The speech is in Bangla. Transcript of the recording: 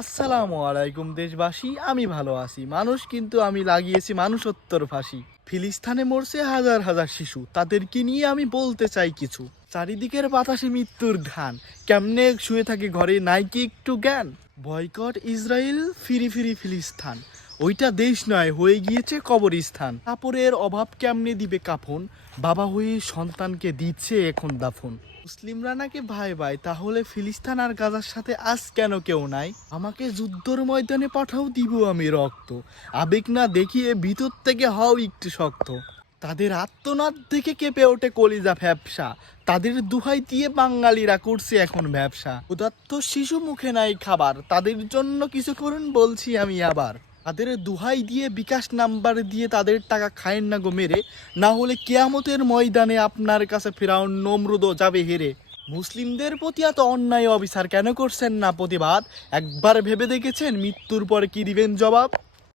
আসসালামু আলাইকুম দেশবাসী, আমি ভালো আছি। মানুষ কিন্তু আমি লাগিয়েছি মানুষত্বর ফাঁসি। ফিলিস্তিনে মরছে হাজার হাজার শিশু, তাদেরকে নিয়ে আমি বলতে চাই কিছু। চারিদিকের বাতাসে মৃত্যুর ঘ্রাণ, কেমনে শুয়ে থাকে ঘরে, নাই কি একটু জ্ঞান? বয়কট ইসরায়েল, ফিরি ফিরি ফিলিস্তান, ওইটা দেশ নয়, হয়ে গিয়েছে কবরস্থান। কাপড়ের অভাব কেমনে দিবে কাফন, বাবা হয়ে সন্তানকে দিচ্ছে এখন দাফন। মুসলিমরা নাকি ভাই ভাই, তাহলে ফিলিস্তিন আর গাজার সাথে আজ কেন কেউ নাই? আমাকে যুদ্ধর ময়দানে পাঠাও, দিব আমি রক্ত। আবেগ না দেখিয়ে ভিতর থেকে হও একটু শক্ত। তাদের আত্মনাদ দেখে কেঁপে ওঠে কলিজা ফ্যাপসা, তাদের দুহাই দিয়ে বাঙালিরা করছে এখন ব্যবসা। উদাত্ত শিশু মুখে নাই খাবার, তাদের জন্য কিছু করুন বলছি আমি আবার। তাদের দুহাই দিয়ে বিকাশ নাম্বার দিয়ে তাদের টাকা খায়েন না গো মেরে, না হলে কেয়ামতের ময়দানে আপনার কাছে ফেরাউন নমরুদও যাবে হেরে। মুসলিমদের প্রতি এত অন্যায় অবিচার কেন করছেন না প্রতিবাদ? একবার ভেবে দেখেছেন মৃত্যুর পরে কি দিবেন জবাব?